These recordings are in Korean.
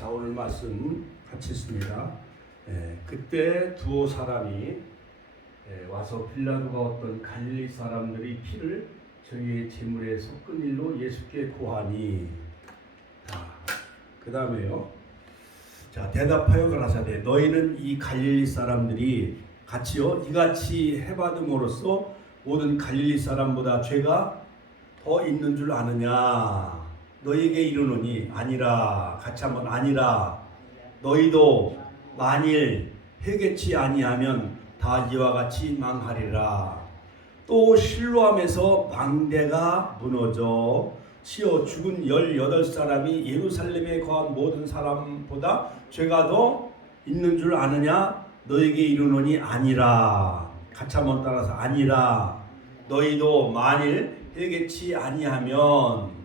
자, 오늘 말씀 같이 있습니다. 그때 두어 사람이 와서 빌라도가 어떤 갈릴리 사람들이 피를 저희의 제물에 섞은 일로 예수께 고하니. 그 다음에요. 자, 대답하여 가라사대 너희는 이 갈릴리 사람들이 같이요 이같이 해받음으로써 모든 갈릴리 사람보다 죄가 더 있는 줄 아느냐. 너희에게 이르노니 아니라. 같이 한번 아니라. 너희도 만일 회개치 아니하면 다 이와 같이 망하리라. 또 실로암에서 망대가 무너져 치어 죽은 18사람이 예루살렘에 거한 모든 사람보다 죄가 더 있는 줄 아느냐. 너에게 이르노니 아니라. 같이 한번 따라서 아니라. 너희도 만일 회개치 아니하면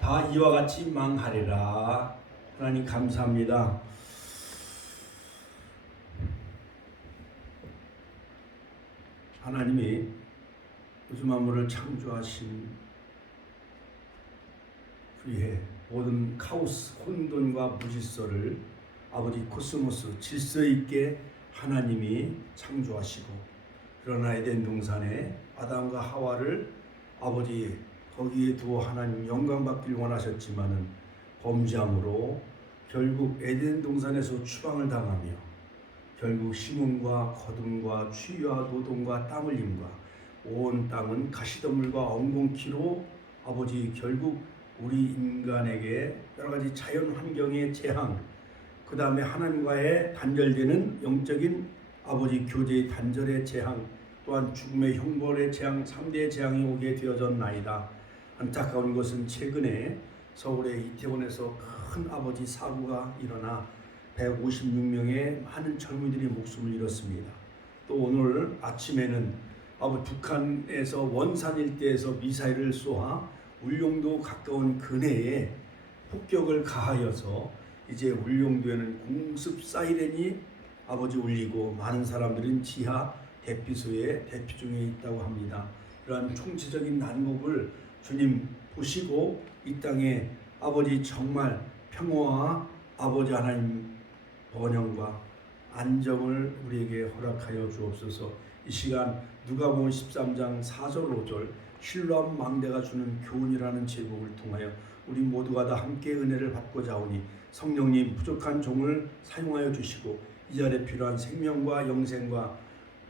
다 이와 같이 망하리라. 하나님 감사합니다. 하나님이 우주 만물을 창조하신 후에 모든 카오스, 혼돈과 무질서를 아버지 코스모스 질서 있게 하나님이 창조하시고, 그러나 에덴 동산에 아담과 하와를 아버지 거기에 두어 하나님 영광 받기를 원하셨지만은 범죄함으로 결국 에덴 동산에서 추방을 당하며 결국 심음과 거둠과 추위와 노동과 땀 흘림과 온 땅은 가시덤불과 엉겅퀴로 아버지 결국 우리 인간에게 여러 가지 자연 환경의 재앙, 그 다음에 하나님과의 단절되는 영적인 아버지 교제의 단절의 재앙, 또한 죽음의 형벌의 재앙, 3대의 재앙이 오게 되어졌나이다. 안타까운 것은 최근에 서울의 이태원에서 큰 아버지 사고가 일어나 156명의 많은 젊은이들이 목숨을 잃었습니다. 또 오늘 아침에는 북한에서 원산 일대에서 미사일을 쏘아 울릉도 가까운 근해에 폭격을 가하여서 이제 울릉도에는 공습 사이렌이 아버지 울리고 많은 사람들은 지하 대피소에 대피 중에 있다고 합니다. 이러한 총체적인 난국을 주님 보시고 이 땅에 아버지 정말 평화와 아버지 하나님 번영과 안정을 우리에게 허락하여 주옵소서. 이 시간 누가복음 13장 4절 5절 실로암 망대가 주는 교훈이라는 제목을 통하여 우리 모두가 다 함께 은혜를 받고자 하오니 성령님 부족한 종을 사용하여 주시고 이 자리에 필요한 생명과 영생과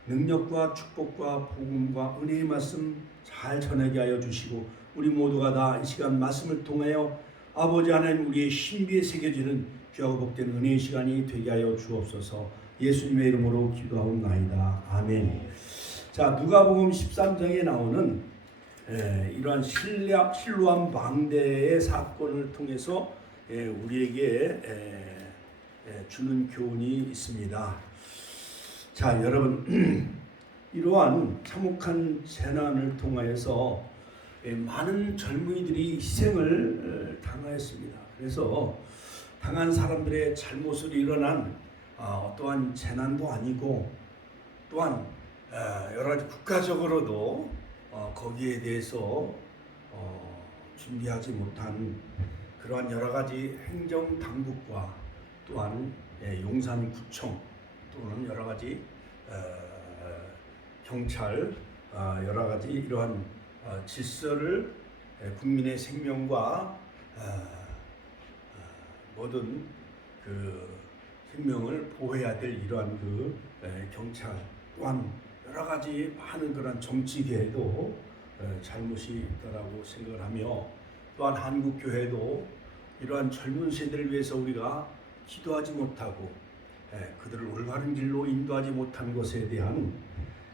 능력과 축복과 복음과 은혜의 말씀 잘 전하게 하여 주시고 우리 모두가 다 이 시간 말씀을 통하여 아버지 하나님 우리의 신비에 새겨지는 귀하고 복된 은혜의 시간이 되게 하여 주옵소서. 예수님의 이름으로 기도하옵나이다. 아멘. 자, 누가복음 13장에 나오는 이러한 실로암 망대의 사건을 통해서 우리에게 주는 교훈이 있습니다. 자, 여러분 이러한 참혹한 재난을 통하여서 많은 젊은이들이 희생을 당하였습니다. 그래서 당한 사람들의 잘못으로 일어난 어떠한 재난도 아니고 또한 여러 가지 국가적으로도 거기에 대해서 준비하지 못한 그러한 여러 가지 행정 당국과 또한 용산구청 또는 여러 가지 경찰 여러 가지 이러한 질서를 국민의 생명과 모든 그 생명을 보호해야 될 이러한 그 경찰 또한 여러 가지 많은 그런 정치계에도 잘못이 있다라고 생각을 하며 또한 한국 교회도 이러한 젊은 세대를 위해서 우리가 기도하지 못하고 그들을 올바른 길로 인도하지 못한 것에 대한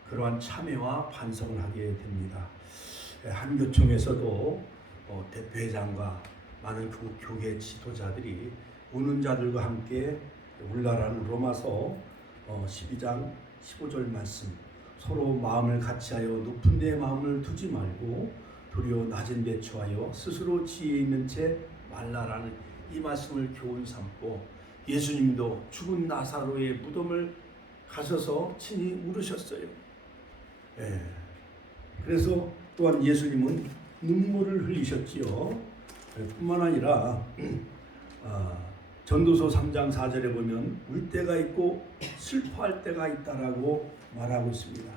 그러한 참회와 반성을 하게 됩니다. 한교총에서도 대표회장과 많은 그 교회 지도자들이 우는 자들과 함께 울라라는 로마서 12장 15절 말씀 서로 마음을 같이하여 높은 데 마음을 두지 말고 도리어 낮은 데 처하여 스스로 지혜 있는 채 말라라는 이 말씀을 교훈 삼고 예수님도 죽은 나사로의 무덤을 가셔서 친히 울으셨어요. 그래서 또한 예수님은 눈물을 흘리셨지요. 뿐만 아니라 전도서 3장 4절에 보면 울 때가 있고 슬퍼할 때가 있다라고 말하고 있습니다.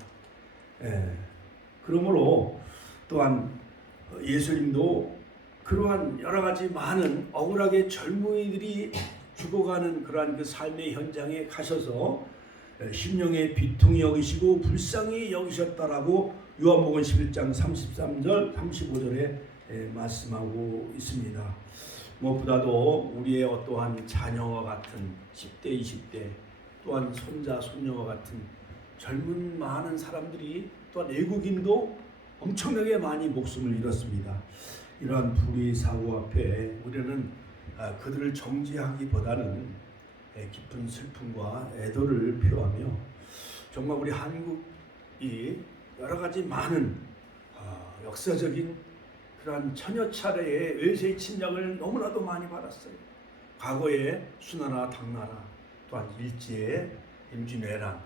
그러므로 또한 예수님도 그러한 여러 가지 많은 억울하게 젊은이들이 죽어가는 그러한 그 삶의 현장에 가셔서 심령의 비통히 여기시고 불쌍히 여기셨다라고 요한복음 11장 33절 35절에 말씀하고 있습니다. 무엇보다도 우리의 어떠한 자녀와 같은 10대 20대 또한 손자 손녀와 같은 젊은 많은 사람들이 또한 외국인도 엄청나게 많이 목숨을 잃었습니다. 이러한 불의 사고 앞에 우리는 그들을 정죄하기보다는 깊은 슬픔과 애도를 표하며 정말 우리 한국이 여러 가지 많은 역사적인 그러한 천여 차례의 외세 침략을 너무나도 많이 받았어요. 과거에 수나라, 당나라, 또한 일제, 임진왜란,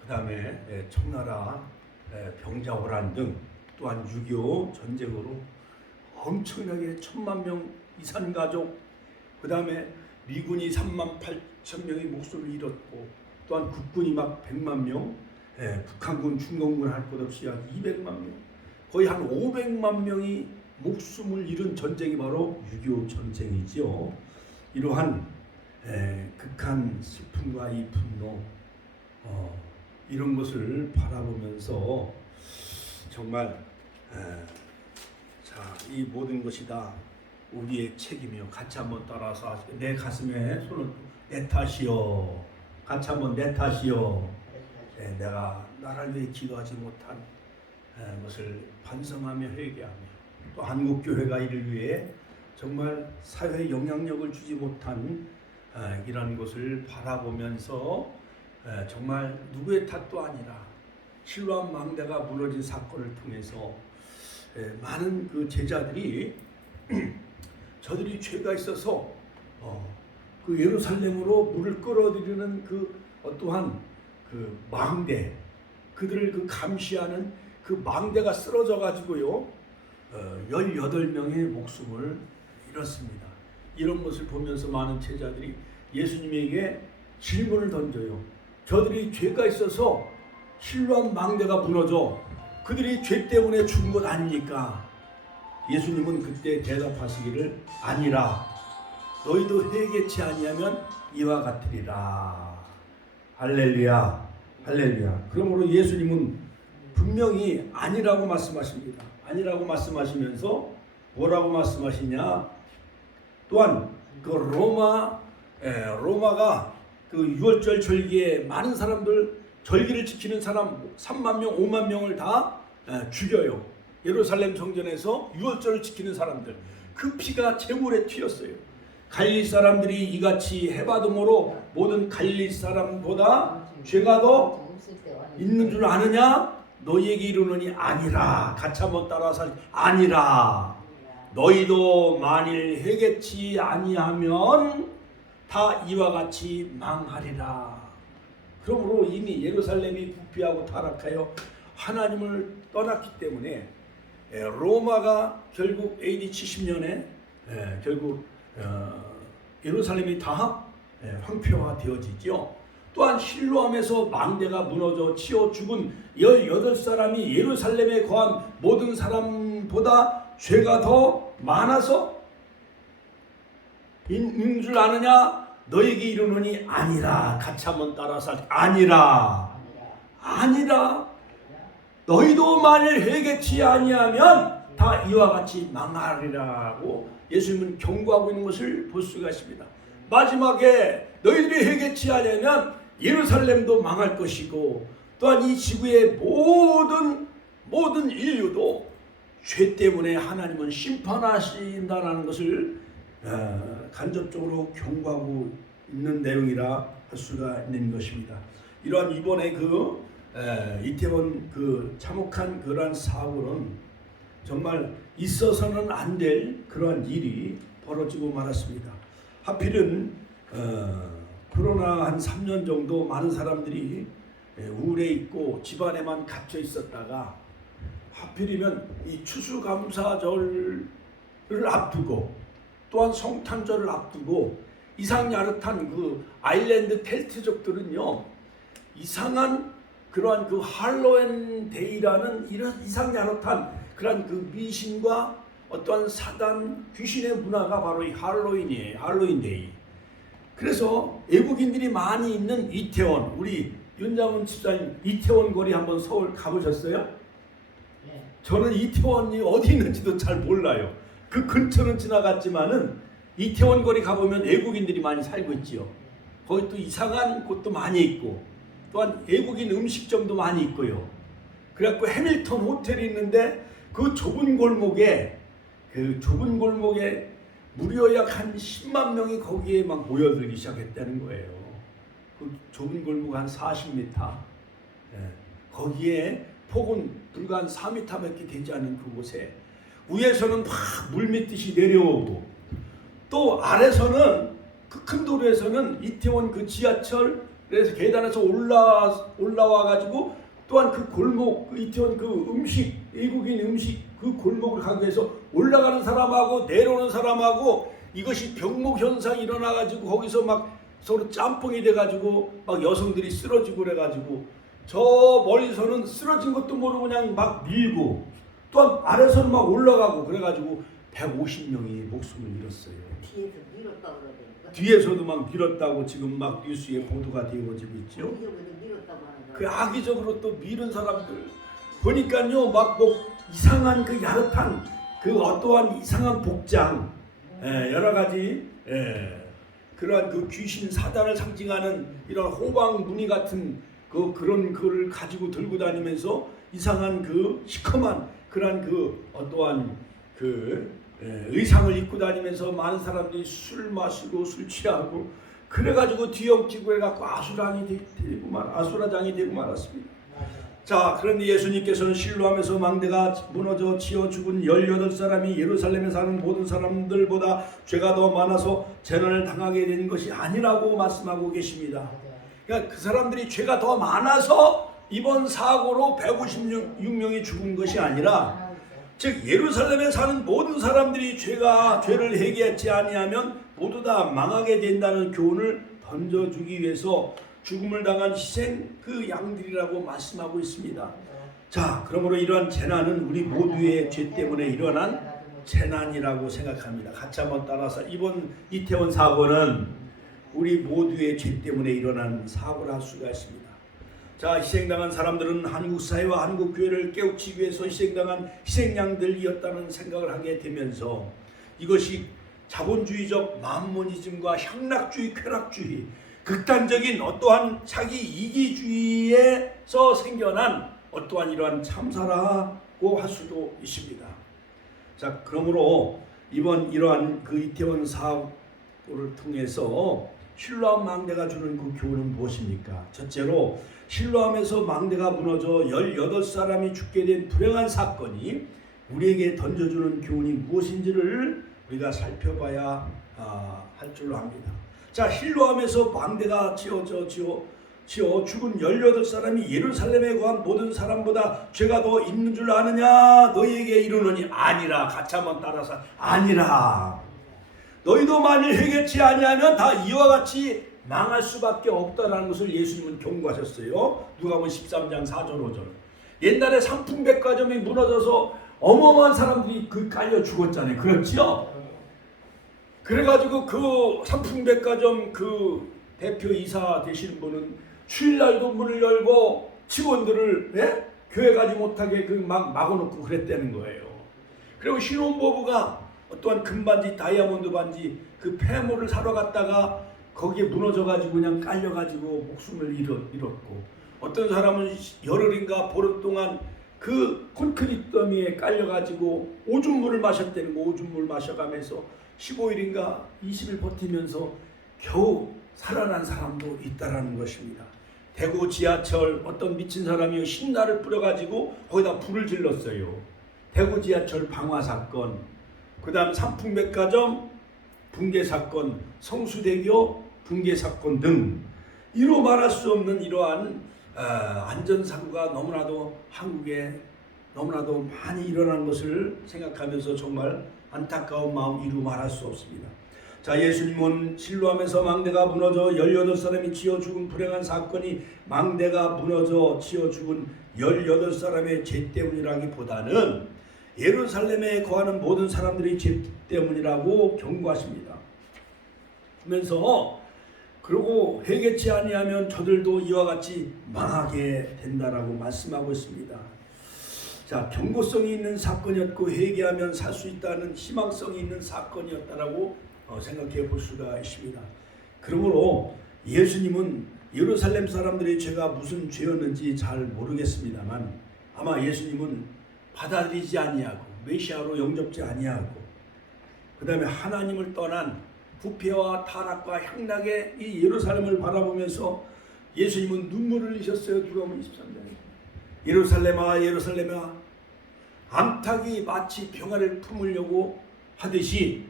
그 다음에 청나라, 병자호란 등 또한 6.25 전쟁으로 엄청나게 1,000만 명 이산 가족, 그 다음에 미군이 3만 8천 명의 목숨을 잃었고 또한 국군이 막 100만 명, 북한군, 중공군 할 것 없이 약 200만 명, 거의 한 500만 명이 목숨을 잃은 전쟁이 바로 6.25 전쟁이지요. 이러한 극한 슬픔과 이 분노 이런 것을 바라보면서 정말 이 모든 것이 다 우리의 책임이요. 같이 한번 따라서 내 가슴에 손을 내 탓이요. 같이 한번 내 탓이요. 내가 나를 위해 기도하지 못한 것을 반성하며 회개하며 또 한국교회가 이를 위해 정말 사회에 영향력을 주지 못한 이런 것을 바라보면서 정말 누구의 탓도 아니라 실로암 망대가 무너진 사건을 통해서 많은 그 제자들이 저들이 죄가 있어서 그 예루살렘으로 물을 끌어들이는 그 어떠한 그 망대, 그들을 그 감시하는 그 망대가 쓰러져 가지고요 18명의 목숨을 잃었습니다. 이런 것을 보면서 많은 제자들이 예수님에게 질문을 던져요. 저들이 죄가 있어서 실로암 망대가 무너져 그들이 죄 때문에 죽은 것 아닙니까? 예수님은 그때 대답하시기를 아니라 너희도 회개치 아니하면 이와 같으리라. 할렐루야, 할렐루야. 그러므로 예수님은 분명히 아니라고 말씀하십니다. 아니라고 말씀하시면서 뭐라고 말씀하시냐? 또한 그 로마가 그 6월절 절기에 많은 사람들 절기를 지키는 사람 3만 명, 5만 명을 다 죽여요. 예루살렘 성전에서 6월절을 지키는 사람들 그 피가 제물에 튀었어요. 갈릴리 사람들이 이같이 해받음으로 모든 갈릴리 사람보다 죄가 더 있는 줄 아느냐? 너희에게 이르노니 아니라. 같이 한번 따라서 아니라. 너희도 만일 회개치 아니하면 다 이와 같이 망하리라. 그러므로 이미 예루살렘이 부패하고 타락하여 하나님을 떠났기 때문에 로마가 결국 AD 70년에 결국 예루살렘이 다 황폐화되어지죠. 또한 실로암에서 망대가 무너져 치어 죽은 18사람이 예루살렘에 거한 모든 사람보다 죄가 더 많아서 있는 줄 아느냐? 너에게 이르노니 아니라. 같이 한번 따라서 아니라. 아니라. 너희도 만일 회개치 아니하면 다 이와 같이 망하리라고 예수님은 경고하고 있는 것을 볼 수가 있습니다. 마지막에 너희들이 회개치 않으면 예루살렘도 망할 것이고 또한 이 지구의 모든 인류도 죄 때문에 하나님은 심판하신다라는 것을 간접적으로 경고하고 있는 내용이라 할 수가 있는 것입니다. 이러한 이번에 이태원 그 참혹한 그러한 사고는 정말 있어서는 안 될 그러한 일이 벌어지고 말았습니다. 하필은 코로나 한 3년 정도 많은 사람들이 우울해 있고 집안에만 갇혀 있었다가 하필이면 이 추수감사절을 앞두고 또한 성탄절을 앞두고 이상 야릇한 그 아일랜드 켈트족들은요, 이상한 그러한 그 할로윈 데이라는 이런 이상 야릇한 그러한 그 미신과 어떠한 사단 귀신의 문화가 바로 이 할로윈이에요. 할로윈 데이. 그래서 외국인들이 많이 있는 이태원, 우리 윤장훈 집사님 이태원 거리 한번 서울 가보셨어요? 네. 저는 이태원이 어디 있는지도 잘 몰라요. 그 근처는 지나갔지만은 이태원 거리 가보면 외국인들이 많이 살고 있지요. 거기 또 이상한 곳도 많이 있고 또한 외국인 음식점도 많이 있고요. 그래갖고 해밀턴 호텔이 있는데 그 좁은 골목에 무려 약 한 10만 명이 거기에 막 모여들기 시작했다는 거예요. 그 좁은 골목 한 40m. 거기에 폭은 불과 한 4m밖에 되지 않은 그곳에 위에서는 막 물밀듯이 내려오고 또 아래서는 그 큰 도로에서는 이태원 그 지하철에서 계단에서 올라와 가지고 또한 그 골목 그 이태원 그 음식 외국인 음식 그 골목을 가기 위해서 올라가는 사람하고 내려오는 사람하고 이것이 병목 현상이 일어나 가지고 거기서 막 서로 짬뽕이 돼 가지고 막 여성들이 쓰러지고 그래 가지고 저 멀리서는 쓰러진 것도 모르고 그냥 막 밀고 또한 아래서는 막 올라가고 그래 가지고 150명이 목숨을 잃었어요. 뒤에서 밀었다고 그러더라고요. 뒤에서도 막 밀었다고 지금 막 뉴스에 보도가 되어지고 있죠. 그 악의적으로 또 밀은 사람들 보니까요 막 뭐 이상한 그 야릇한 그 어떠한 이상한 복장 여러 가지 그러한 그 귀신 사단을 상징하는 이런 호박 무늬 같은 그런 거를 가지고 들고 다니면서 이상한 그 시커먼 그러한 그 어떠한 그 의상을 입고 다니면서 많은 사람들이 술 마시고 술 취하고 그래가지고 뒤엉키고 해갖고 아수라장이 되고 말았습니다. 자, 그런데 예수님께서는 실로암에서 망대가 무너져 치어 죽은 18사람이 예루살렘에 사는 모든 사람들보다 죄가 더 많아서 재난을 당하게 된 것이 아니라고 말씀하고 계십니다. 그러니까 그 사람들이 죄가 더 많아서 이번 사고로 156명이 죽은 것이 아니라 즉 예루살렘에 사는 모든 사람들이 죄를 회개하지 아니하면 모두 다 망하게 된다는 교훈을 던져주기 위해서 죽음을 당한 희생 그 양들이라고 말씀하고 있습니다. 자, 그러므로 이러한 재난은 우리 모두의 죄 때문에 일어난 재난이라고 생각합니다. 같이 한번 따라서 이번 이태원 사고는 우리 모두의 죄 때문에 일어난 사고라 할 수가 있습니다. 자, 희생당한 사람들은 한국 사회와 한국 교회를 깨우치기 위해서 희생당한 희생양들이었다는 생각을 하게 되면서 이것이 자본주의적 만모니즘과 향락주의, 쾌락주의, 극단적인 어떠한 자기 이기주의에서 생겨난 어떠한 이러한 참사라고 할 수도 있습니다. 자, 그러므로 이번 이러한 그 이태원 사고를 통해서 실로암 망대가 주는 그 교훈은 무엇입니까? 첫째로 실로암에서 망대가 무너져 18사람이 죽게 된 불행한 사건이 우리에게 던져주는 교훈이 무엇인지를 우리가 살펴봐야 할 줄로 합니다. 자, 실로암에서 망대가 치어 죽은 18사람이 예루살렘에 거한 모든 사람보다 죄가 더 있는 줄 아느냐? 너희에게 이르노니 아니라. 같이 한번 따라서 아니라. 너희도 만일 회개치 아니하면 다 이와 같이 망할 수밖에 없다라는 것을 예수님은 경고하셨어요. 누가복음 13장 4절 5절. 옛날에 상품백화점이 무너져서 어마어마한 사람들이 깔려 죽었잖아요. 그렇죠? 그래가지고 그 상품백화점 그 대표이사 되시는 분은 주일날도 문을 열고 직원들을 교회 가지 못하게 막 막아놓고 그랬다는 거예요. 그리고 신혼부부가 어떠한 금반지, 다이아몬드 반지 그 폐물을 사러 갔다가 거기에 무너져가지고 그냥 깔려가지고 목숨을 잃었고, 어떤 사람은 열흘인가 보름 동안 그 콘크리트 더미에 깔려가지고 오줌물을 마셨다는 거. 오줌물 마셔가면서 15일인가 20일 버티면서 겨우 살아난 사람도 있다라는 것입니다. 대구 지하철 어떤 미친 사람이 신나를 뿌려가지고 거기다 불을 질렀어요. 대구 지하철 방화 사건, 그 다음 상품백화점 붕괴 사건, 성수대교 붕괴 사건 등 이로 말할 수 없는 이러한 안전사고가 너무나도 한국에 너무나도 많이 일어난 것을 생각하면서 정말 안타까운 마음 이루 말할 수 없습니다. 자, 예수님은 진로하면서 망대가 무너져 18사람이 치여 죽은 불행한 사건이 망대가 무너져 치여 죽은 18사람의 죄 때문이라기보다는 예루살렘에 거하는 모든 사람들이 죄 때문이라고 경고하십니다. 하면서 그리고 회개치 아니하면 저들도 이와 같이 망하게 된다라고 말씀하고 있습니다. 자, 경고성이 있는 사건이었고 회개하면 살 수 있다는 희망성이 있는 사건이었다라고 생각해 볼 수가 있습니다. 그러므로 예수님은 예루살렘 사람들의 죄가 무슨 죄였는지 잘 모르겠습니다만 아마 예수님은 받아들이지 아니하고 메시아로 영접지 아니하고 그 다음에 하나님을 떠난 부패와 타락과 향락의 이 예루살렘을 바라보면서 예수님은 눈물을 흘리셨어요. 누가복음 23장에 예루살렘아 예루살렘아 암탉이 마치 병아리를 품으려고 하듯이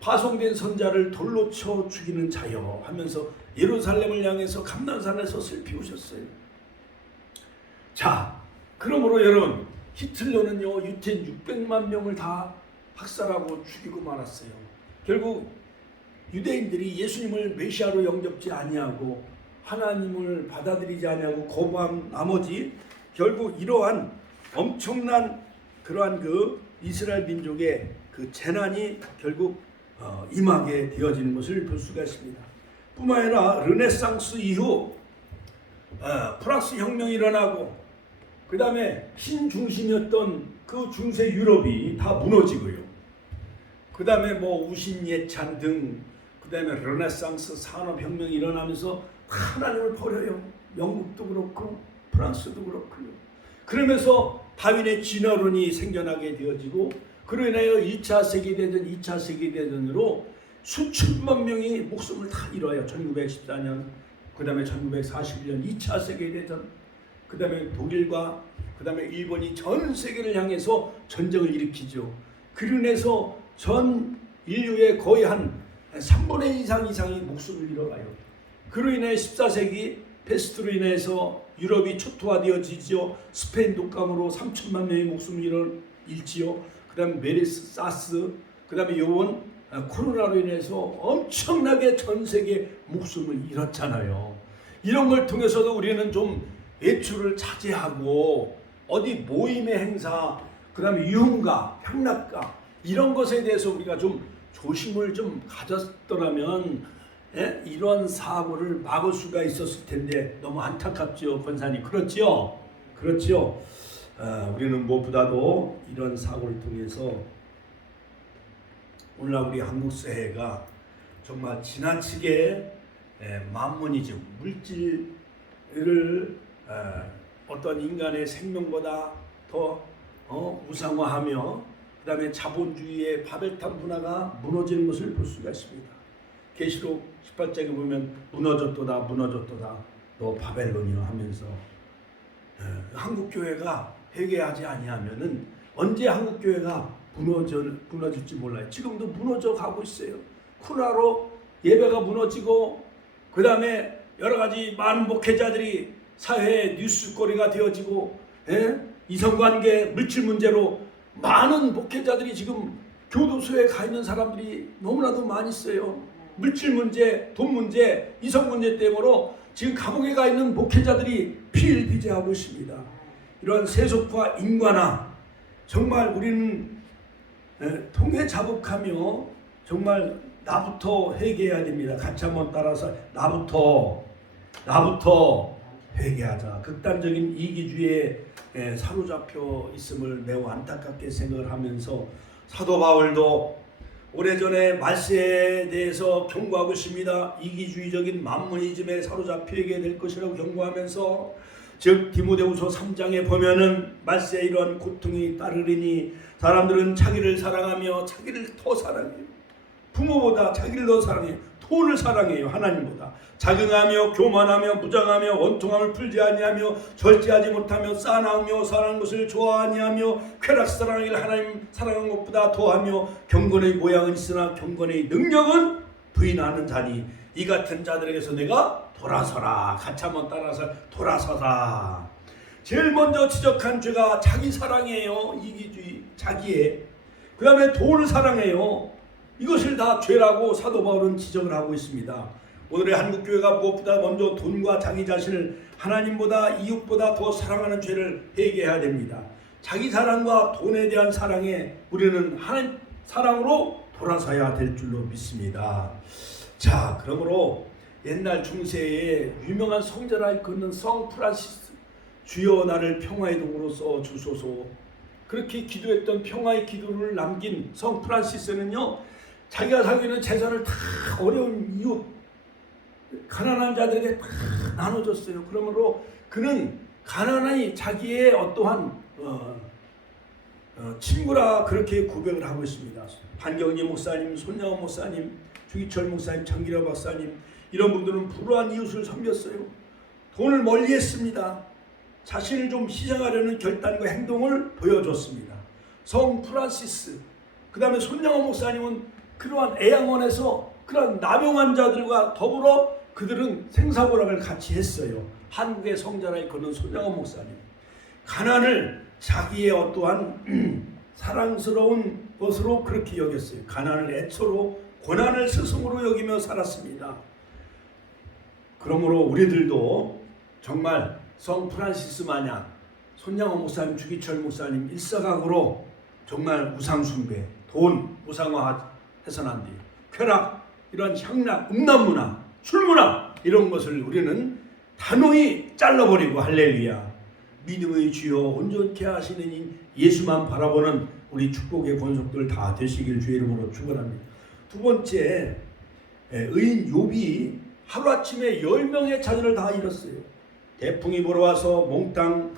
파송된 선자를 돌로 쳐 죽이는 자여 하면서 예루살렘을 향해서 감난산에서 슬피 우셨어요. 자, 그러므로 여러분 히틀러는요 유태인 600만 명을 다 학살하고 죽이고 말았어요. 결국 유대인들이 예수님을 메시아로 영접지 아니하고 하나님을 받아들이지 아니하고 거부한 나머지 결국 이러한 엄청난 그러한 그 이스라엘 민족의 그 재난이 결국 임하게 되어지는 것을 볼 수가 있습니다. 뿐만 아니라 르네상스 이후 프랑스 혁명이 일어나고 그 다음에 신중심이었던 그 중세 유럽이 다 무너지고요. 그 다음에 뭐 우신예찬 등 그 다음에 르네상스 산업혁명이 일어나면서 하나님을 버려요. 영국도 그렇고 프랑스도 그렇고요. 그러면서 다윈의 진화론이 생겨나게 되어지고 그로 인하여 1차 세계대전, 2차 세계대전으로 수천만 명이 목숨을 다 잃어요. 1914년, 그 다음에 1941년 2차 세계대전, 그 다음에 독일과 그 다음에 일본이 전 세계를 향해서 전쟁을 일으키죠. 그로 인해서 전 인류의 거의 한 3분의 2 이상이 목숨을 잃어가요. 그로 인해 14세기 페스트로 인해서 유럽이 초토화되어지죠. 스페인 독감으로 3천만 명의 목숨을 잃지요. 그 다음에 메르스, 사스, 그 다음에 요번 코로나로 인해서 엄청나게 전 세계 목숨을 잃었잖아요. 이런 걸 통해서도 우리는 좀 외출을 자제하고 어디 모임의 행사, 그 다음에 유흥가, 향락가 이런 것에 대해서 우리가 좀 조심을 좀 가졌더라면 이런 사고를 막을 수가 있었을 텐데 너무 안타깝죠, 권사님. 그렇죠? 그렇죠. 우리는 무엇보다도 이런 사고를 통해서 오늘날 우리 한국 사회가 정말 지나치게 만문이즘, 물질을 어떤 인간의 생명보다 더 우상화하며 그 다음에 자본주의의 바벨탑 문화가 무너지는 것을 볼 수가 있습니다. 계시록 18장에 보면 무너졌도다 무너졌도다 너 바벨론이여 하면서 한국교회가 회개하지 아니하면은 언제 한국교회가 무너질지 몰라요. 지금도 무너져 가고 있어요. 코로나로 예배가 무너지고 그 다음에 여러 가지 많은 목회자들이 사회의 뉴스거리가 되어지고 이성관계 물질 문제로 많은 목회자들이 지금 교도소에 가 있는 사람들이 너무나도 많이 있어요. 물질 문제, 돈 문제, 이성 문제 때문에 지금 감옥에 가 있는 목회자들이 비일비재하고 있습니다. 이러한 세속화, 인간화 정말 우리는 통해 자복하며 정말 나부터 회개해야 됩니다. 같이 한번 따라서 나부터 회개하자. 극단적인 이기주의에 사로잡혀 있음을 매우 안타깝게 생각을 하면서 사도 바울도 오래전에 말세에 대해서 경고하고 있습니다. 이기주의적인 만문이즘에 사로잡히게 될 것이라고 경고하면서 즉 디모데후서 3장에 보면은 말세에 이러한 고통이 따르리니 사람들은 자기를 사랑하며 자기를 더 사랑해요. 부모보다 자기를 더 사랑해요. 돈을 사랑해요. 하나님보다. 자긍하며 교만하며 무장하며 원통함을 풀지 아니하며 절제하지 못하며 싸나우며 사랑하는 것을 좋아하니하며 쾌락 사랑하기를 하나님 사랑하는 것보다 더하며 경건의 모양은 있으나 경건의 능력은 부인하는 자니 이 같은 자들에게서 내가 돌아서라. 같이 한번 따라서 돌아서라. 제일 먼저 지적한 죄가 자기 사랑이에요. 이기주의, 자기의. 그 다음에 돈을 사랑해요. 이것을 다 죄라고 사도 바울은 지적을 하고 있습니다. 오늘의 한국교회가 무엇보다 먼저 돈과 자기 자신을 하나님보다 이웃보다 더 사랑하는 죄를 회개해야 됩니다. 자기 사랑과 돈에 대한 사랑에 우리는 하나님 사랑으로 돌아서야 될 줄로 믿습니다. 자, 그러므로 옛날 중세에 유명한 성전을 이끄는 성 프란시스, 주여 나를 평화의 도구로 써 주소서, 그렇게 기도했던 평화의 기도를 남긴 성 프란시스는요, 자기가 살고 있는 재산을 다 어려운 이웃 가난한 자들에게 다 나눠줬어요. 그러므로 그는 가난이 자기의 어떠한 친구라 그렇게 고백을 하고 있습니다. 한경지 목사님, 손양원 목사님, 주기철 목사님, 장기라 박사님, 이런 분들은 불우한 이웃을 섬겼어요. 돈을 멀리했습니다. 자신을 좀 희생하려는 결단과 행동을 보여줬습니다. 성 프란시스, 그 다음에 손양원 목사님은 그러한 애양원에서 그러한 남용한 자들과 더불어 그들은 생사고락을 같이 했어요. 한국의 성자라 이끄는 손양원 목사님, 가난을 자기의 어떠한 사랑스러운 것으로 그렇게 여겼어요. 가난을 애초로 고난을 스승으로 여기며 살았습니다. 그러므로 우리들도 정말 성 프란시스 마냥 손양원 목사님, 주기철 목사님 일사각으로 정말 우상숭배, 돈 우상화해서는 안 돼요. 쾌락, 이런 향락, 음란문화, 술문화, 이런 것을 우리는 단호히 잘라버리고 할렐루야, 믿음의 주여 온전케 하시는 예수만 바라보는 우리 축복의 권속들 다 되시길 주의 이름으로 축원합니다. 두 번째, 의인 욥이 하루아침에 10명의 자녀를 다 잃었어요. 태풍이 불어와서 몽땅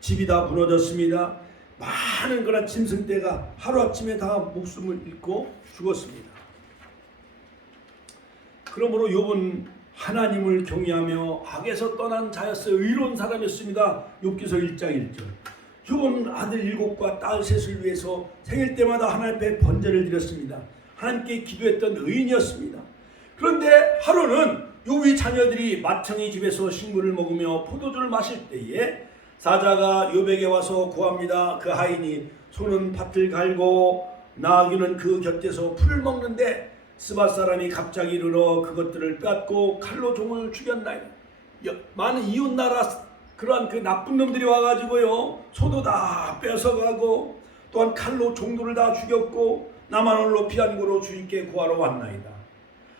집이 다 무너졌습니다. 많은 그런 짐승떼가 하루아침에 다 목숨을 잃고 죽었습니다. 그러므로 욥은 하나님을 경외하며 악에서 떠난 자였어요. 의로운 사람이었습니다. 욥기서 1장 1절. 욥은 아들 7과 딸 3을 위해서 생일 때마다 하나님 앞에 번제를 드렸습니다. 하나님께 기도했던 의인이었습니다. 그런데 하루는 욥의 자녀들이 맏형의 집에서 식물을 먹으며 포도주를 마실 때에 사자가 욥에게 와서 구합니다. 그 하인이 소는 밭을 갈고 나귀는 그 곁에서 풀을 먹는데 스밧 사람이 갑자기 이르러 그것들을 빼앗고 칼로 종을 죽였나이다. 많은 이웃 나라 그러한 그 나쁜 놈들이 와가지고요, 소도 다 뺏어가고 또한 칼로 종들을 다 죽였고 나만 홀로 피한 고로 주인께 구하러 왔나이다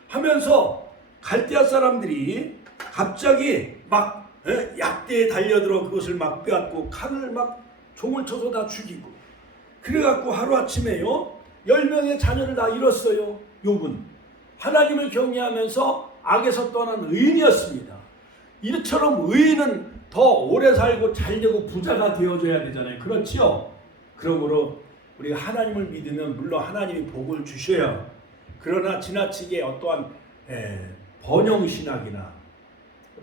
하면서 갈대아 사람들이 갑자기 막 약대에 달려들어 그것을 막 빼앗고 칼을 막 종을 쳐서 다 죽이고, 그래갖고 하루아침에요 10명의 자녀를 다 잃었어요. 욥은 하나님을 경외하면서 악에서 떠난 의인이었습니다. 이처럼 의인은 더 오래 살고 잘되고 부자가 되어줘야 되잖아요. 그렇지요? 그러므로 우리가 하나님을 믿으면 물론 하나님이 복을 주셔요. 그러나 지나치게 어떠한 번영신학이나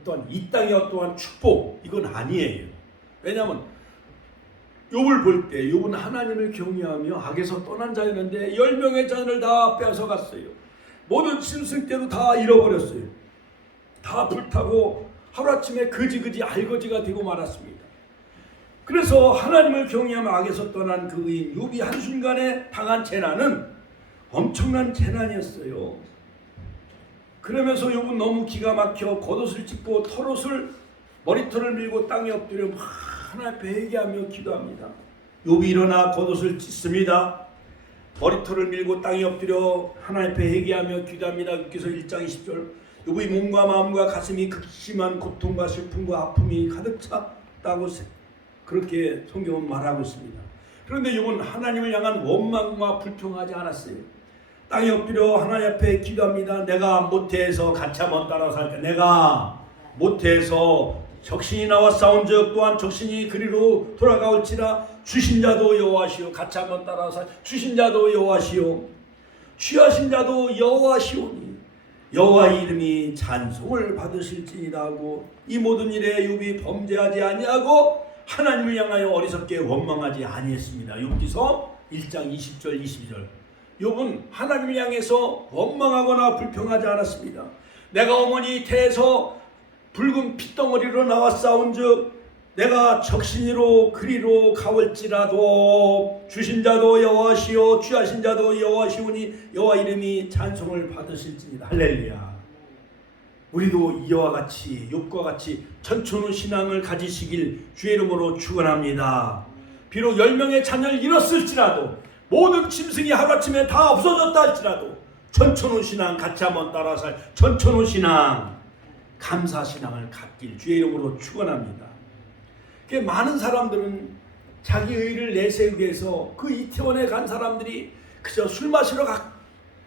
어떠한 이 땅의 어떠한 축복, 이건 아니에요. 왜냐하면 욥을 볼 때 욥은 하나님을 경외하며 악에서 떠난 자였는데 10명의 자녀를 다 뺏어갔어요. 모든 짐승떼도 다 잃어버렸어요. 다 불타고 하루아침에 거지거지 알거지가 되고 말았습니다. 그래서 하나님을 경외하며 악에서 떠난 그 의인 욥이 한순간에 당한 재난은 엄청난 재난이었어요. 그러면서 욥은 너무 기가 막혀 겉옷을 찢고 머리털을 밀고 땅에 엎드려 하나님 앞에 회개하며 기도합니다. 욥이 일어나 겉옷을 찢습니다. 머리털을 밀고 땅에 엎드려 하나님 앞에 회개하며 기도합니다. 욥기서 1장 20절. 욥의 몸과 마음과 가슴이 극심한 고통과 슬픔과 아픔이 가득 찼다고 그렇게 성경은 말하고 있습니다. 그런데 욥은 하나님을 향한 원망과 불평하지 않았어요. 땅에 엎드려 하나님 앞에 기도합니다. 내가 모태에서 가차못 따라 살까, 내가 모태에서 적신이 나와 싸운즉 또한 적신이 그리로 돌아가올지라 주신 자도 여호와시오, 가차못 따라 살 주신 자도 여호와시오, 취하신 자도 여호와시오니 여호와의 이름이 찬송을 받으실지니라 하고, 이 모든 일에 욥이 범죄하지 아니하고 하나님을 향하여 어리석게 원망하지 아니했습니다. 욥기서 1장 20절 22절. 욥은 하나님을 향해서 원망하거나 불평하지 않았습니다. 내가 어머니 태에서 붉은 핏덩어리로 나와 싸운즉 내가 적신이로 그리로 가올지라도 주신 자도 여호와시요 취하신 자도 여호와시오니 여호와 이름이 찬송을 받으실지니라. 할렐루야. 우리도 이와 같이 욥과 같이 천천후 신앙을 가지시길 주의 이름으로 축원합니다. 비록 10명의 자녀를 잃었을지라도 모든 짐승이 하루아침에 다 없어졌다 할지라도 천천후 신앙 같이 한번 따라 살 천천후 신앙 감사 신앙을 갖길 주의 이름으로 축원합니다. 많은 사람들은 자기 의를 내세우기 위해서 그 이태원에 간 사람들이 그저 술 마시러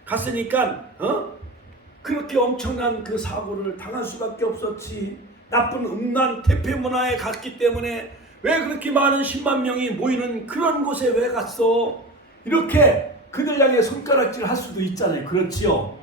갔으니까 그렇게 엄청난 그 사고를 당할 수밖에 없었지. 나쁜 음란 퇴폐 문화에 갔기 때문에 왜 그렇게 많은 10만 명이 모이는 그런 곳에 왜 갔어? 이렇게 그들 향해 손가락질 할 수도 있잖아요. 그렇지요?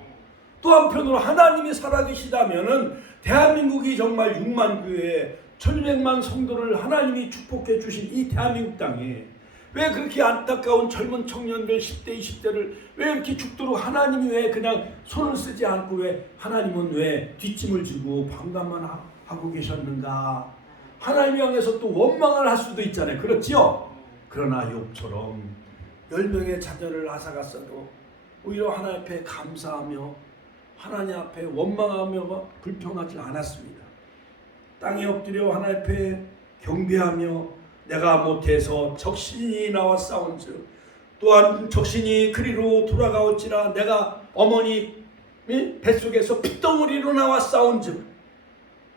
또 한편으로 하나님이 살아계시다면은 대한민국이 정말 6만 교회 1200만 성도를 하나님이 축복해 주신 이 대한민국 땅에 왜 그렇게 안타까운 젊은 청년들 10대 20대를 왜 이렇게 죽도록 하나님이 왜 그냥 손을 쓰지 않고 왜 하나님은 왜 뒷짐을 지고 방관만 하고 계셨는가? 하나님 향해서 또 원망을 할 수도 있잖아요. 그렇지요? 그러나 욥처럼 10명의 자녀를 앗아갔어도 오히려 하나님 앞에 감사하며 하나님 앞에 원망하며 불평하지 않았습니다. 땅에 엎드려 하나님 앞에 경배하며 내가 못해서 적신이 나와 싸운즉 또한 적신이 그리로 돌아가올지라 내가 어머니 뱃속에서 핏덩어리로 나와 싸운즉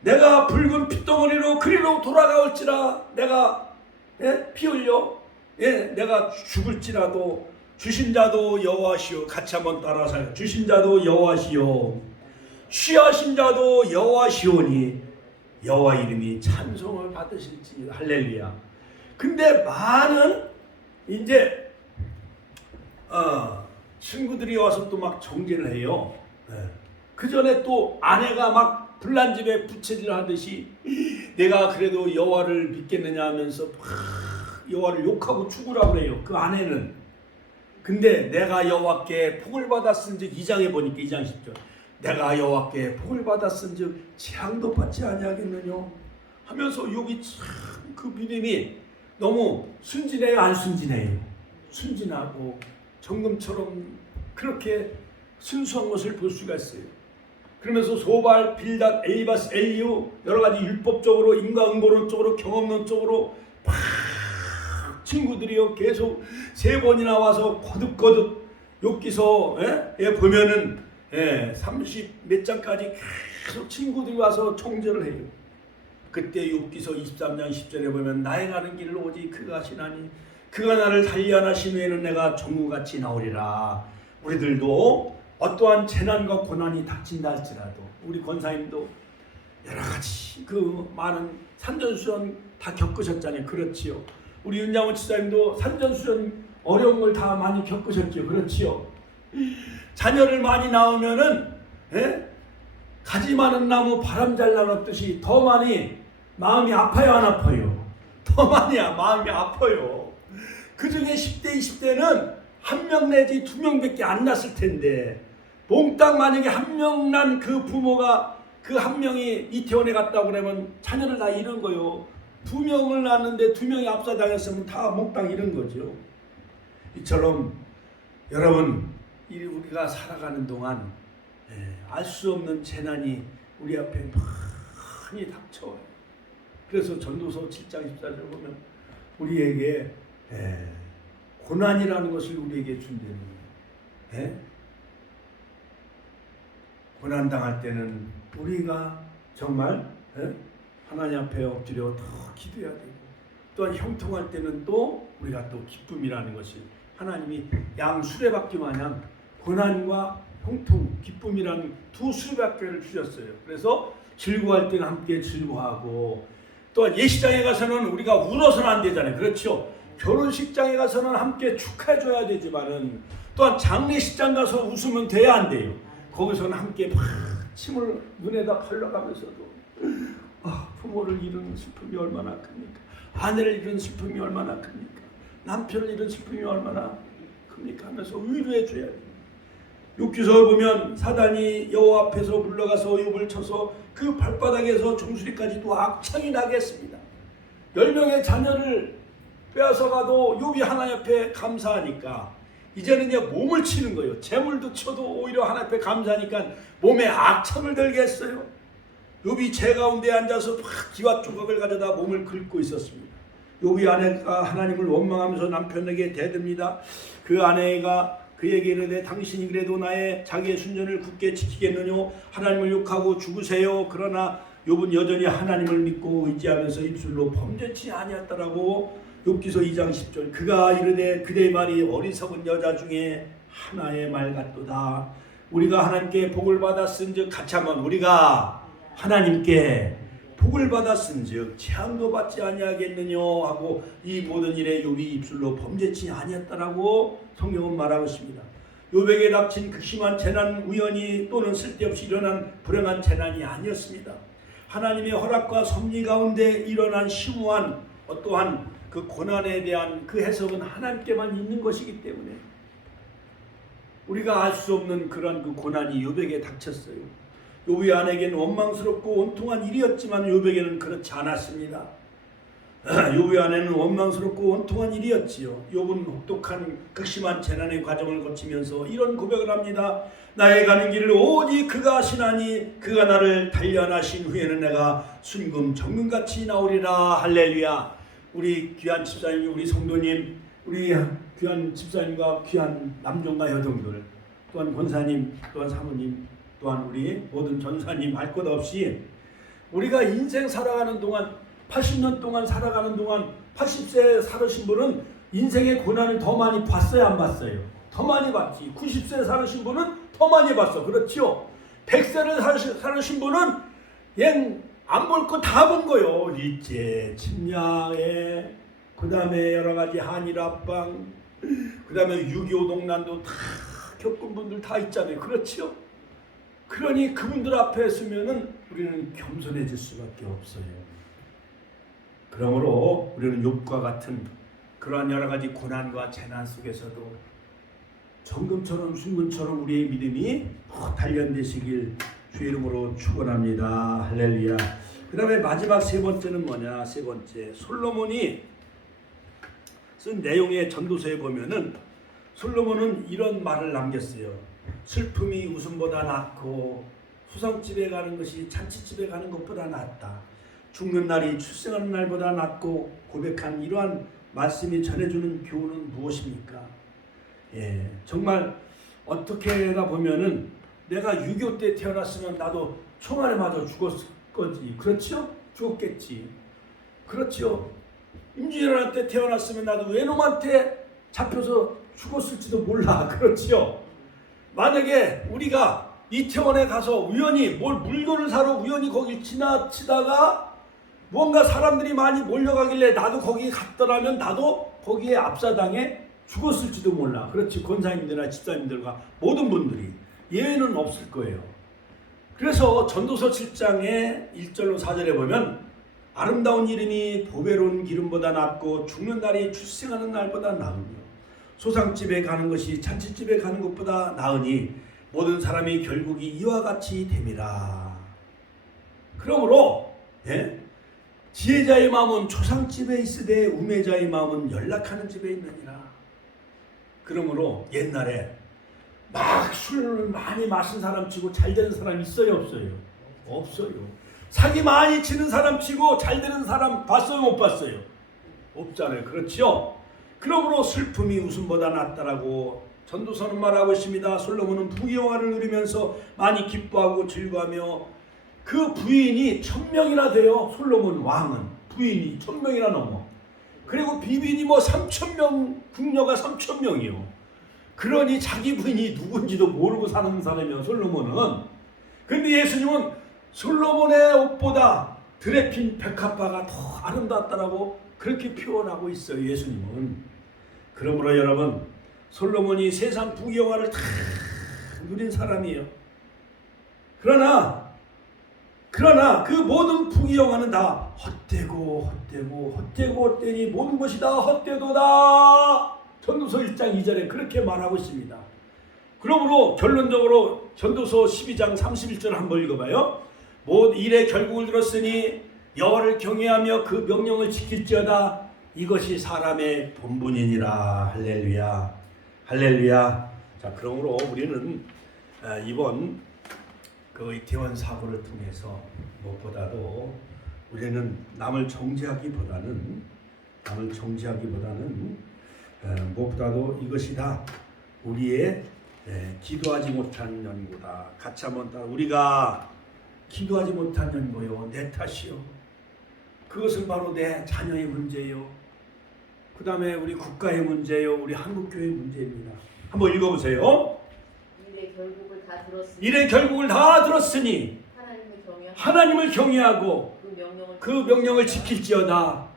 내가 붉은 핏덩어리로 그리로 돌아가올지라 내가 피 흘려 내가 죽을지라도 주신 자도 여호와시오. 같이 한번 따라서요. 주신 자도 여호와시오 취하신 자도 여호와시오니 여호와 이름이 찬송을 받으실지. 할렐루야. 근데 많은 이제 친구들이 와서 또 막 정죄를 해요. 그 전에 또 아내가 막 불난 집에 부채질 하듯이 내가 그래도 여호와를 믿겠느냐 하면서 여호와를 욕하고 죽으라고 그래요. 그 아내는. 근데 내가 여호와께 복을 받았은즉 2장에 보니까 2장 10절 내가 여호와께 복을 받았은즉 재앙도 받지 아니하겠느냐 하면서 욥이 참 그 믿음이 너무 순진해요, 안 순진해요? 순진하고 정금처럼 그렇게 순수한 것을 볼 수가 있어요. 그러면서 소발, 빌닷, 엘리바스, 엘리우 여러 가지 율법적으로 인과응보론적으로 경험론적으로 막 친구들이요 계속 3번이나 와서 거듭거듭 욥기서에 보면은 30 몇 장까지 계속 친구들이 와서 정죄를 해요. 그때 욥기서 23장 10절에 보면 나의 가는 길을 오직 그가 하시나니 그가 나를 단련하신 후에는 내가 정우같이 나오리라. 우리들도 어떠한 재난과 고난이 닥친다 할지라도 우리 권사님도 여러 가지 그 많은 산전수전 다 겪으셨잖아요. 그렇지요. 우리 윤장원 지사님도 산전수전 어려운 걸 다 많이 겪으셨죠. 그렇지요. 자녀를 많이 낳으면은 가지 많은 나무 바람 잘 나눴듯이 더 많이 마음이 아파요, 안 아파요? 더 많이 마음이 아파요. 그 중에 10대 20대는 1명 내지 2명밖에 안 낳았을 텐데 몽땅 만약에 1명 난 그 부모가 그 1명이 이태원에 갔다고 그러면 자녀를 다 잃은 거요. 2명을 낳았는데 2명이 압사당했으면 다 몽땅 잃은 거죠. 이처럼 여러분 우리가 살아가는 동안 알 수 없는 재난이 우리 앞에 많이 닥쳐와요. 그래서 전도서 7장 14절을 보면 우리에게 고난이라는 것을 우리에게 준다는 거예요. 고난당할 때는 우리가 정말 하나님 앞에 엎드려 더 기도해야 되고 또한 형통할 때는 또 우리가 또 기쁨이라는 것이 하나님이 양 수레바퀴 마냥 고난과 형통, 기쁨이라는 두 수레바퀴를 주셨어요. 그래서 즐거워할 때는 함께 즐거워하고 또한 예시장에 가서는 우리가 울어서는 안 되잖아요. 그렇죠? 결혼식장에 가서는 함께 축하해줘야 되지만은 또한 장례식장 가서 웃으면 돼야 안 돼요. 거기서는 함께 막 침을 눈에다 흘러가면서도 부모를 잃은 슬픔이 얼마나 큽니까? 아내를 잃은 슬픔이 얼마나 큽니까? 남편을 잃은 슬픔이 얼마나 큽니까? 하면서 위로해줘야 돼요. 욥기서를 보면 사단이 여호와 앞에서 물러가서 욥을 쳐서 그 발바닥에서 종수리까지 또 악창이 나게 했습니다. 10명의 자녀를 빼앗아가도 욥이 하나님 앞에 감사하니까 이제는 이제 몸을 치는 거예요. 재물도 쳐도 오히려 하나님 앞에 감사하니까 몸에 악천을 들게 했어요. 욥이 재 가운데 앉아서 막 기와 조각을 가져다 몸을 긁고 있었습니다. 욥이 아내가 하나님을 원망하면서 남편에게 대듭니다. 그 아내가 그에게 이르되 당신이 그래도 나의 자기의 순전을 굳게 지키겠느냐? 하나님을 욕하고 죽으세요. 그러나 욥은 여전히 하나님을 믿고 의지하면서 입술로 범죄치 아니었다라고 욥기서 2장 10절. 그가 이르되 그대의 말이 어리석은 여자 중에 하나의 말 같도다. 우리가 하나님께 복을 받았은즉 같이 한번 우리가 하나님께 복을 받았은즉 재앙도 받지 아니하겠느냐 하고 이 모든 일에 욥이 입술로 범죄치 아니었다라고 성경은 말하고 있습니다. 욥에게 닥친 극심한 재난 우연히 또는 쓸데없이 일어난 불행한 재난이 아니었습니다. 하나님의 허락과 섭리 가운데 일어난 심오한 어떠한 그 고난에 대한 그 해석은 하나님께만 있는 것이기 때문에 우리가 알 수 없는 그런 그 고난이 욥에게 닥쳤어요. 욥의 아내에게는 원망스럽고 온통한 일이었지만 욥에게는 그렇지 않았습니다. 욥의 아내는 원망스럽고 온통한 일이었지요. 욥은 혹독한 극심한 재난의 과정을 거치면서 이런 고백을 합니다. 나의 가는 길을 오직 그가 하시나니 그가 나를 단련하신 후에는 내가 순금 정금같이 나오리라. 할렐루야. 우리 귀한 집사님, 우리 성도님, 우리 귀한 집사님과 귀한 남종과 여종들, 또한 권사님, 또한 사모님, 또한 우리 모든 전사님 할 것 없이 우리가 인생 살아가는 동안 80년 동안 살아가는 동안 80세 살으신 분은 인생의 고난을 더 많이 봤어요, 안 봤어요? 더 많이 봤지. 90세 살으신 분은 더 많이 봤어. 그렇죠? 100세를 살으신 분은 안 볼 거 다 본 거요. 일제, 침략에, 그 다음에 여러 가지 한일 합방, 그 다음에 6.25 동란도 다 겪은 분들 다 있잖아요. 그렇죠? 그러니 그분들 앞에 서면은 우리는 겸손해질 수밖에 없어요. 그러므로 우리는 욥과 같은 그러한 여러 가지 고난과 재난 속에서도 정금처럼 순금처럼 우리의 믿음이 단련되시길 주의 이름으로 축원합니다. 할렐루야. 그 다음에 마지막 세 번째는 뭐냐? 세 번째, 솔로몬이 쓴 내용의 전도서에 보면은 솔로몬은 이런 말을 남겼어요. 슬픔이 웃음보다 낫고 수상집에 가는 것이 잔치집에 가는 것보다 낫다. 죽는 날이 출생하는 날보다 낫고 고백한 이러한 말씀이 전해주는 교훈은 무엇입니까? 정말 어떻게가 보면은 내가 6.25 때 태어났으면 나도 총알에 맞아 죽었을 거지. 그렇죠? 죽었겠지. 그렇죠? 임진왜란 때 태어났으면 나도 외놈한테 잡혀서 죽었을지도 몰라. 그렇죠? 만약에 우리가 이태원에 가서 우연히 물건을 사러 우연히 거길 지나치다가 뭔가 사람들이 많이 몰려가길래 나도 거기 갔더라면 나도 거기에 압사당해 죽었을지도 몰라. 그렇지. 권사님들이나 집사님들과 모든 분들이 예외는 없을 거예요. 그래서 전도서 7장의 1절로 4절에 보면 아름다운 이름이 보배로운 기름보다 낫고 죽는 날이 출생하는 날보다 나으며 소상집에 가는 것이 잔치집에 가는 것보다 나으니 모든 사람이 결국이 이와 같이 됨이라. 그러므로 지혜자의 마음은 초상집에 있으되 우매자의 마음은 연락하는 집에 있느니라. 그러므로 옛날에 막 술을 많이 마신 사람 치고 잘 되는 사람 있어요, 없어요? 없어요. 사기 많이 치는 사람 치고 잘 되는 사람 봤어요, 못 봤어요? 없잖아요. 그렇죠? 그러므로 슬픔이 웃음보다 낫다라고 전도서는 말하고 있습니다. 솔로몬은 부귀영화를 누리면서 많이 기뻐하고 즐거워하며 그 부인이 1000명이나 돼요. 솔로몬 왕은 부인이 1000명이나 넘어. 그리고 비빈이 3000명, 궁녀가 3000명이요. 그러니 자기 부인이 누군지도 모르고 사는 사람이요, 솔로몬은. 근데 예수님은 솔로몬의 옷보다 드레핀 백합화가 더 아름답다라고 그렇게 표현하고 있어요, 예수님은. 그러므로 여러분, 솔로몬이 세상 부귀영화를 다 누린 사람이에요. 그러나 그 모든 부귀영화는 다 헛되니 모든 것이 다 헛되도다. 전도서 1장 2절에 그렇게 말하고 있습니다. 그러므로 결론적으로 전도서 12장 31절 한번 읽어봐요. 모든 일의 결국을 들었으니 여호와를 경외하며 그 명령을 지킬지어다. 이것이 사람의 본분이니라. 할렐루야. 할렐루야. 자, 그러므로 우리는 이번 그 이태원 사고를 통해서 무엇보다도 우리는 남을 정죄하기보다는 무엇보다도 이것이 다 우리의 기도하지 못한 연고다. 같이 한번 따라. 우리가 기도하지 못한 연고요, 내 탓이요. 그것은 바로 내 자녀의 문제요. 그 다음에 우리 국가의 문제요, 우리 한국교회의 문제입니다. 한번 읽어보세요. 이래 결국을 다 들었으니 하나님을 경외하고 그 명령을 지킬지어다.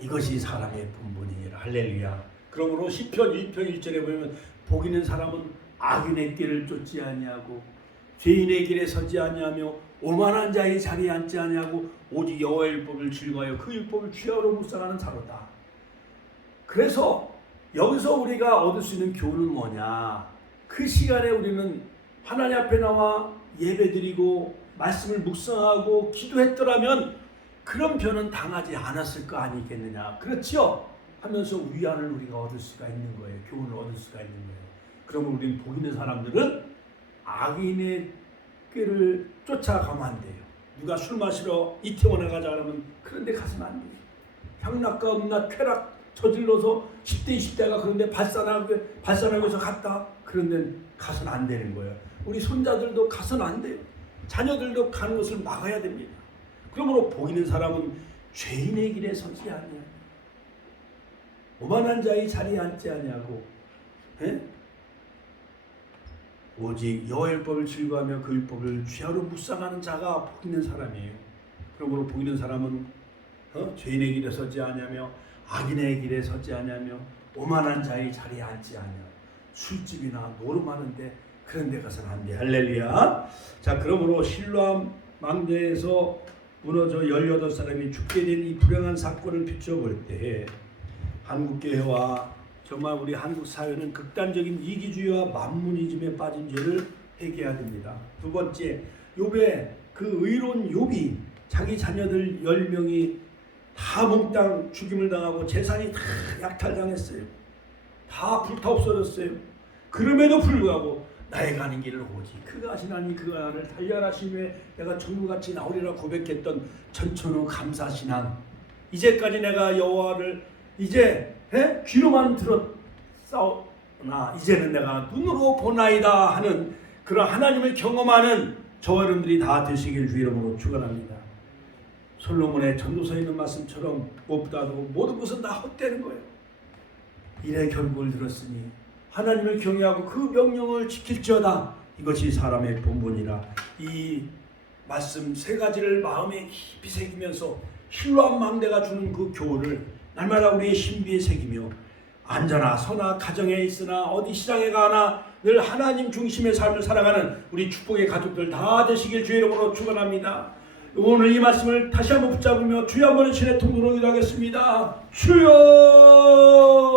이것이 사람의 본분이니라. 할렐루야. 그러므로 시편 1편 1절에 보면 복 있는 사람은 악인의 길을 쫓지 아니하고 죄인의 길에 서지 아니하며 오만한 자의 자리에 앉지 아니하고 오직 여호와의 율법을 즐거워하여 그 율법을 취하로 묵상하는 자로다. 그래서 여기서 우리가 얻을 수 있는 교훈은 뭐냐? 그 시간에 우리는 하나님 앞에 나와 예배드리고 말씀을 묵상하고 기도했더라면 그런 변은 당하지 않았을 거 아니겠느냐. 그렇지요? 하면서 위안을 우리가 얻을 수가 있는 거예요. 교훈을 얻을 수가 있는 거예요. 그러면 우리는 복 있는 사람들은 악인의 길을 쫓아가면 안 돼요. 누가 술 마시러 이태원에 가자 그러면 그런 데 가서는 안 돼요. 향락과 음락, 쾌락 저질러서 10대 20대가 그런데 발산하고 해서 갔다. 그런 데는 가서는 안 되는 거예요. 우리 손자들도 가서는 안 돼요. 자녀들도 가는 것을 막아야 됩니다. 그러므로 복 있는 사람은 죄인의 길에 서지 아니하고 오만한 자의 자리에 앉지 아니하고 오직 여호와의 율법을 즐거워하며 그 율법을 취하로 묵상하는 자가 복 있는 사람이에요. 그러므로 복 있는 사람은 죄인의 길에 서지 아니하며 악인의 길에 서지 아니하며 오만한 자의 자리에 앉지 아니하며 술집이나 노름하는데 그런 데 가서는 안 돼. 할렐루야. 자, 그러므로 실로암 망대에서 무너져 18사람이 죽게 된 이 불행한 사건을 비춰볼 때 한국교회와 정말 우리 한국 사회는 극단적인 이기주의와 만문이즘에 빠진 죄를 회개해야 됩니다. 두 번째, 욥의 그 의로운 욥이 자기 자녀들 10명이 다 몽땅 죽임을 당하고 재산이 다 약탈당했어요. 다 불타 없어졌어요. 그럼에도 불구하고 나의 가는 길을 오직 그가 하시나니 그가 나를 단련하심에 내가 천국같이 나오리라 고백했던 천천후 감사신앙. 이제까지 내가 여호와를 이제 귀로만 들었사오나 이제는 내가 눈으로 보나이다 하는 그런 하나님을 경험하는 저와 여러분들이 다 되시길 주 이름으로 축원합니다. 솔로몬의 전도서에 있는 말씀처럼 무엇보다도 모든 것은 다 헛되는 거예요. 이래 결국을 들었으니 하나님을 경외하고 그 명령을 지킬지어다. 이것이 사람의 본분이라. 이 말씀 세 가지를 마음에 깊이 새기면서 실로암 망대가 주는 그 교훈을 날마다 우리의 신비에 새기며 앉아나 서나 가정에 있으나 어디 시장에 가나 늘 하나님 중심의 삶을 살아가는 우리 축복의 가족들 다 되시길 주의 이름으로 축원합니다. 오늘 이 말씀을 다시 한번 붙잡으며 주여 한번 친의 통로로 기도하겠습니다. 주여